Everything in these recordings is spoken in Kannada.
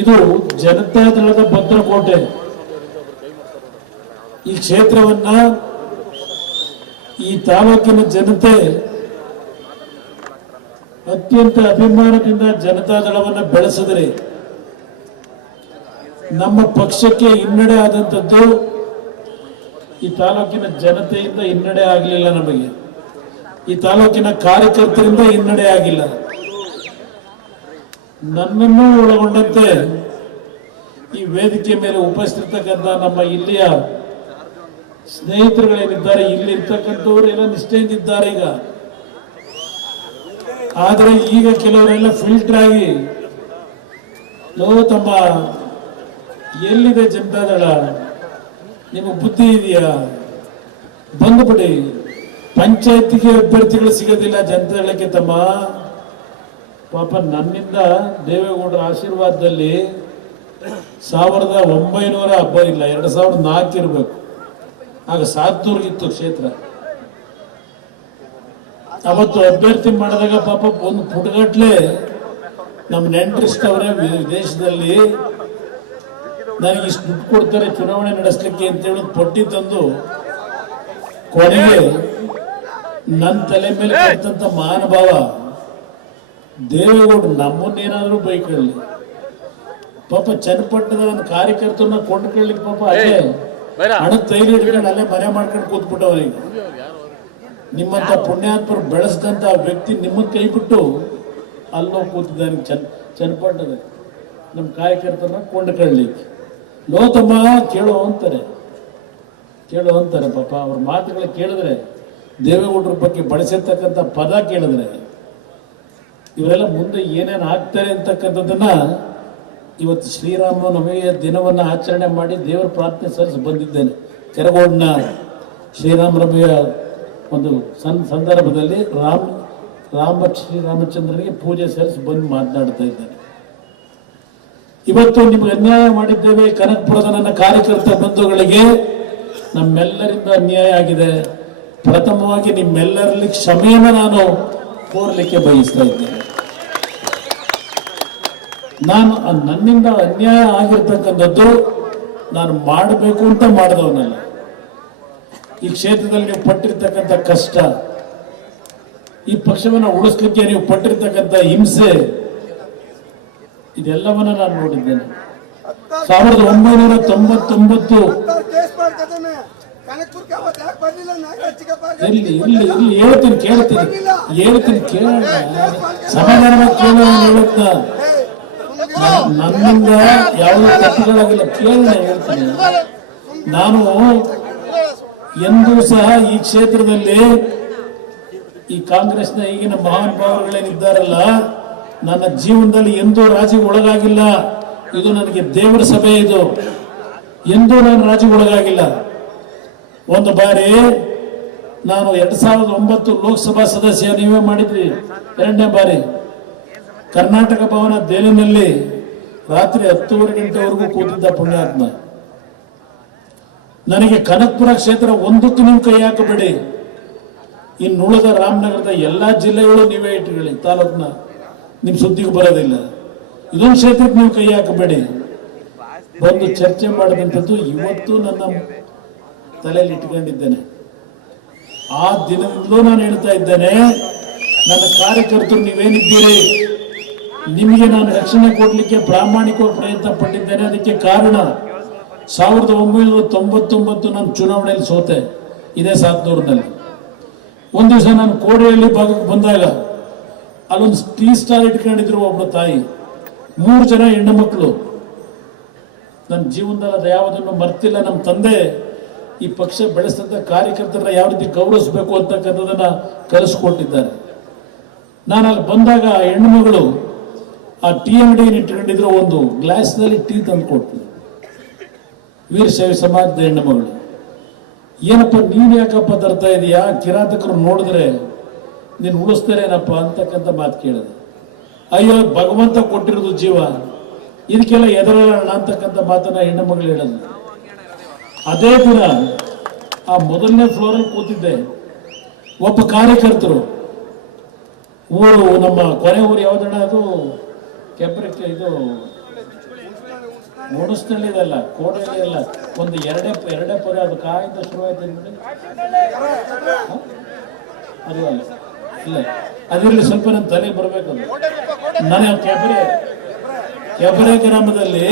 ಇದು ಜನತಾದಳದ ಭದ್ರಕೋಟೆ. ಈ ಕ್ಷೇತ್ರವನ್ನ ಈ ತಾಲೂಕಿನ ಜನತೆ ಅತ್ಯಂತ ಅಭಿಮಾನದಿಂದ ಜನತಾದಳವನ್ನ ಬೆಳೆಸಿದರೆ ನಮ್ಮ ಪಕ್ಷಕ್ಕೆ ಹಿನ್ನಡೆ ಆದಂಥದ್ದು ಈ ತಾಲೂಕಿನ ಜನತೆಯಿಂದ ಹಿನ್ನಡೆ ಆಗಲಿಲ್ಲ. ನಮಗೆ ಈ ತಾಲೂಕಿನ ಕಾರ್ಯಕರ್ತರಿಂದ ಹಿನ್ನಡೆ ಆಗಿಲ್ಲ. ನನ್ನನ್ನು ಒಳಗೊಂಡಂತೆ ಈ ವೇದಿಕೆ ಮೇಲೆ ಉಪಸ್ಥಿತಕ್ಕಂಥ ನಮ್ಮ ಇಲ್ಲಿಯ ಸ್ನೇಹಿತರುಗಳೇನಿದ್ದಾರೆ, ಇಲ್ಲಿರ್ತಕ್ಕಂಥವ್ರು ಎಲ್ಲ ನಿಷ್ಠೆಯಿಂದಿದ್ದಾರೆ. ಈಗ ಆದರೆ ಈಗ ಕೆಲವರೆಲ್ಲ ಫಿಲ್ಟರ್ ಆಗಿ ತಮ್ಮ ಎಲ್ಲಿದೆ ಜನತಾದಳ, ನಿಮಗೆ ಬುದ್ಧಿ ಇದೆಯಾ, ಬಂದುಬಿಡಿ, ಪಂಚಾಯತಿಗೆ ಅಭ್ಯರ್ಥಿಗಳು ಸಿಗೋದಿಲ್ಲ ಜನತಾದಳಕ್ಕೆ ತಮ್ಮ. ಪಾಪ ನನ್ನಿಂದ ದೇವೇಗೌಡರ ಆಶೀರ್ವಾದದಲ್ಲಿ 1900 ಹಬ್ಬ ಇಲ್ಲ, 2004 ಇರಬೇಕು. ಆಗ ಸಾತ್ತೂರ್ಗಿತ್ತು ಕ್ಷೇತ್ರ. ಅವತ್ತು ಅಭ್ಯರ್ಥಿ ಮಾಡಿದಾಗ ಪಾಪ ಒಂದು ಪುಟಗಟ್ಲೆ ನಮ್ಮ ನೆಂಟರಿಷ್ಟವರೇ ವಿದೇಶದಲ್ಲಿ ನನಗೆ ಇಷ್ಟು ದುಡ್ಡು ಕೊಡ್ತಾರೆ ಚುನಾವಣೆ ನಡೆಸಲಿಕ್ಕೆ ಅಂತ ಹೇಳಿ ಪಟ್ಟಿ ತಂದು ಕೊನೆಗೆ ನನ್ನ ತಲೆ ಮೇಲೆ ಕಟ್ಟಂತ ಮಹಾನುಭಾವ ದೇವೇಗೌಡರು ನಮ್ಮನ್ನೇನಾದ್ರೂ ಬೈಕೊಳ್ಳಿ. ಪಾಪ ಚನ್ನಪಟ್ಟಣದ ಒಂದು ಕಾರ್ಯಕರ್ತರನ್ನ ಕೊಂಡ್ಕೊಳ್ಳಿಕ್ಕೆ ಪಾಪ ಅಲ್ಲೇ ಹಣದ ತೈಲಿ ಹಿಡ್ಕೊಂಡು ಅಲ್ಲೇ ಮನೆ ಮಾಡ್ಕೊಂಡು ಕೂತ್ಬಿಟ್ಟವ್ರಿಗೆ. ನಿಮ್ಮಂತ ಪುಣ್ಯಾತ್ಮರು ಬೆಳೆಸಿದಂತ ವ್ಯಕ್ತಿ ನಿಮ್ಮನ್ನ ಕೈ ಬಿಟ್ಟು ಅಲ್ಲೋ ಕೂತಿದ್ದಾನೆ ಚನ್ನಪಟ್ಟಣದ ನಮ್ಮ ಕಾರ್ಯಕರ್ತರನ್ನ ಕೊಂಡ್ಕೊಳ್ಳಿಕ್ಕೆ. ಲೋತಮ್ಮ ಕೇಳೋ ಅಂತಾರೆ ಪಾಪ. ಅವ್ರ ಮಾತುಗಳು ಕೇಳಿದ್ರೆ, ದೇವೇಗೌಡರ ಬಗ್ಗೆ ಬಳಸಿರ್ತಕ್ಕಂಥ ಪದ ಕೇಳಿದ್ರೆ ಇವರೆಲ್ಲ ಮುಂದೆ ಏನೇನು ಆಗ್ತಾರೆ ಅಂತಕ್ಕಂಥದ್ದನ್ನ ಇವತ್ತು ಶ್ರೀರಾಮನವಮಿಯ ದಿನವನ್ನ ಆಚರಣೆ ಮಾಡಿ ದೇವರ ಪ್ರಾರ್ಥನೆ ಸಲ್ಲಿಸಿ ಬಂದಿದ್ದೇನೆ. ಕೆರಗೋಡಿನ ಶ್ರೀರಾಮನವಮಿಯ ಒಂದು ಸಂದರ್ಭದಲ್ಲಿ ಶ್ರೀರಾಮಚಂದ್ರನಿಗೆ ಪೂಜೆ ಸಲ್ಲಿಸಿ ಬಂದು ಮಾತನಾಡ್ತಾ ಇದ್ದೇನೆ. ಇವತ್ತು ನಿಮಗೆ ಅನ್ಯಾಯ ಮಾಡಿದ್ದೇವೆ ಕನಕಪುರದ ನನ್ನ ಕಾರ್ಯಕರ್ತ ಬಂಧುಗಳಿಗೆ. ನಮ್ಮೆಲ್ಲರಿಂದ ಅನ್ಯಾಯ ಆಗಿದೆ. ಪ್ರಥಮವಾಗಿ ನಿಮ್ಮೆಲ್ಲರಲ್ಲಿ ಕ್ಷಮೆಯನ್ನು ನಾನು ಕೋರಲಿಕ್ಕೆ ಬಯಸ್ತಾ ಇದ್ದೇನೆ. ನನ್ನಿಂದ ಅನ್ಯಾಯ ಆಗಿರ್ತಕ್ಕಂಥದ್ದು ನಾನು ಮಾಡಬೇಕು ಅಂತ ಮಾಡಿದವನಲ್ಲ. ಈ ಕ್ಷೇತ್ರದಲ್ಲಿ ನೀವು ಪಟ್ಟಿರ್ತಕ್ಕಂಥ ಕಷ್ಟ, ಈ ಪಕ್ಷವನ್ನು ಉಳಿಸ್ಲಿಕ್ಕೆ ನೀವು ಪಟ್ಟಿರ್ತಕ್ಕಂಥ ಹಿಂಸೆ, ಇದೆಲ್ಲವನ್ನ ನಾನು ನೋಡಿದ್ದೇನೆ. 1999 ಹೇಳ್ತೀನಿ ಕೇಳೋಣ, ಸಮಾಧಾನವಾಗಿ ಕೇಳೋಣ. ಹೇಳುತ್ತ ನನ್ನಿಂದ ಯಾವುದೇ ತಪ್ಪುಗಳಾಗಿಲ್ಲ, ಕೇಳೋಣ ಹೇಳ್ತೀನಿ. ನಾನು ಎಂದೂ ಸಹ ಈ ಕ್ಷೇತ್ರದಲ್ಲಿ ಈ ಕಾಂಗ್ರೆಸ್ನ ಈಗಿನ ಮಹಾನುಭಾವರುಗಳೇನಿದ್ದಾರಲ್ಲ, ನನ್ನ ಜೀವನದಲ್ಲಿ ಎಂದೂ ರಾಜಿಗೆ ಒಳಗಾಗಿಲ್ಲ. ಇದು ನನಗೆ ದೇವರ ಸಭೆ, ಇದು ಎಂದೂ ನಾನು ರಾಜಿಗೆ ಒಳಗಾಗಿಲ್ಲ. ಒಂದು ಬಾರಿ ನಾನು 2009 ಲೋಕಸಭಾ ಸದಸ್ಯ, ನೀವೇ ಮಾಡಿದ್ರಿ. 2ನೇ ಬಾರಿ ಕರ್ನಾಟಕ ಭವನ ದೆಹಲಿನಲ್ಲಿ ರಾತ್ರಿ 10:30 ಗಂಟೆವರೆಗೂ ಕೂತಿದ್ದ ಪುಣ್ಯಾತ್ಮ. ನನಗೆ ಕನಕಪುರ ಕ್ಷೇತ್ರ ಒಂದಕ್ಕೂ ನೀವು ಕೈ ಹಾಕಬೇಡಿ, ಇನ್ನುಳಿದ ರಾಮನಗರದ ಎಲ್ಲಾ ಜಿಲ್ಲೆಗಳು ನೀವೇ ಇಟ್ಟುಕೊಳ್ಳಿ, ತಾಲೂಕಿನ ನಿಮ್ ಸುದ್ದಿಗೆ ಬರೋದಿಲ್ಲ. ಇದೊಂದು ಕ್ಷೇತ್ರಕ್ಕೆ ನೀವು ಕೈ ಹಾಕಬೇಡಿ. ಬಂದು ಚರ್ಚೆ ಮಾಡಿದಂಥದ್ದು ಇವತ್ತು ನನ್ನ ತಲೆಯಲ್ಲಿ ಇಟ್ಕೊಂಡಿದ್ದೇನೆ. ಆ ದಿನದಿಂದಲೂ ನಾನು ಹೇಳ್ತಾ ಇದ್ದೇನೆ, ನನ್ನ ಕಾರ್ಯಕರ್ತರು ನೀವೇನಿದ್ದೀರಿ, ನಿಮಗೆ ನಾನು ರಕ್ಷಣೆ ಕೊಡ್ಲಿಕ್ಕೆ ಪ್ರಾಮಾಣಿಕವಾಗಿ ಪ್ರಯತ್ನ ಪಟ್ಟಿದ್ದೇನೆ. ಅದಕ್ಕೆ ಕಾರಣ 1999 ನಾನು ಚುನಾವಣೆಯಲ್ಲಿ ಸೋತೆ, ಇದೇ ಸಾತ್ನೂರಿನಲ್ಲಿ. ಒಂದು ದಿವಸ ನಾನು ಕೋಡಿಹಳ್ಳಿ ಭಾಗಕ್ಕೆ ಬಂದಾಗ ಅಲ್ಲೊಂದು ಟೀ ಸ್ಟಾಲ್ ಇಟ್ಕೊಂಡಿದ್ರು ಒಬ್ಬಳು ತಾಯಿ, 3 ಜನ ಹೆಣ್ಣು ಮಕ್ಕಳು. ನನ್ನ ಜೀವನದಲ್ಲಿ ಅದು ಯಾವುದನ್ನು ಮರ್ತಿಲ್ಲ. ನಮ್ಮ ತಂದೆ ಈ ಪಕ್ಷ ಬೆಳೆಸಿದಂಥ ಕಾರ್ಯಕರ್ತರನ್ನ ಯಾವ ರೀತಿ ಗೌರವಿಸಬೇಕು ಅಂತಕ್ಕಂಥದನ್ನ ಕಲಿಸ್ಕೊಟ್ಟಿದ್ದಾರೆ. ನಾನು ಅಲ್ಲಿ ಬಂದಾಗ ಆ ಹೆಣ್ಣು ಮಗಳು ಆ ಟೀ ಅಂಗಡಿಯನ್ನು ಇಟ್ಕೊಂಡಿದ್ರು, ಒಂದು ಗ್ಲಾಸ್ನಲ್ಲಿ ಟೀ ತಂದು ಕೊಟ್ಟು. ವೀರಶೈವ ಸಮಾಜದ ಹೆಣ್ಣು ಮಗಳು, ಏನಪ್ಪ ನೀನ್ ಯಾಕಪ್ಪ ತರ್ತಾ ಇದೀಯಾ, ಕಿರಾತಕರು ನೋಡಿದ್ರೆ ನೀನು ಉಳಿಸ್ತಾರೇನಪ್ಪ ಅಂತಕ್ಕಂಥ ಮಾತು ಕೇಳಿದೆ. ಅಯ್ಯೋ ಭಗವಂತ ಕೊಟ್ಟಿರೋದು ಜೀವ, ಇದಕ್ಕೆಲ್ಲ ಎದುರೋಣ ಅಂತಕ್ಕಂಥ ಮಾತನ್ನ ಹೆಣ್ಣು ಮಗಳು ಹೇಳೋದು. ಅದೇ ದಿನ ಆ ಮೊದಲನೇ ಫ್ಲೋರಲ್ಲಿ ಕೂತಿದ್ದೆ. ಒಬ್ಬ ಕಾರ್ಯಕರ್ತರು, ಊರು ನಮ್ಮ ಕೊನೆ ಊರು ಯಾವ್ದಣ್ಣ, ಅದು ಕೆಬ್ಬರಕ್ಕೆ ಇದು ಮುಣಸ್ನಳ್ಳಿದಲ್ಲ, ಕೋಡಳ್ಳಿ ಅಲ್ಲ, ಒಂದು ಎರಡೇ ಪೊರೆ ಅದು ಕಾಯಿಂದ ಶುರುವಾಯ್ತು ನೋಡಿ, ಅದು ಅಲ್ಲ, ಇಲ್ಲ ಅದಿರಲಿ, ಸ್ವಲ್ಪ ನನ್ನ ತಲೆ ಬರಬೇಕು. ನಾನು ಕೆಬರೆ ಗ್ರಾಮದಲ್ಲಿ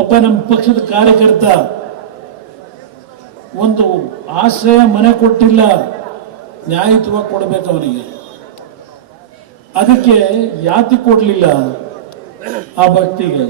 ಒಬ್ಬ ನಮ್ಮ ಪಕ್ಷದ ಕಾರ್ಯಕರ್ತ ಒಂದು ಆಶ್ರಯ ಮನೆ ಕೊಟ್ಟಿಲ್ಲ, ನ್ಯಾಯಯುತವಾಗಿ ಕೊಡಬೇಕು ಅವನಿಗೆ. ಅದಕ್ಕೆ ಯಾತಿ ಕೊಡ್ಲಿಲ್ಲ ಆ ಭಕ್ತಿಗೆ.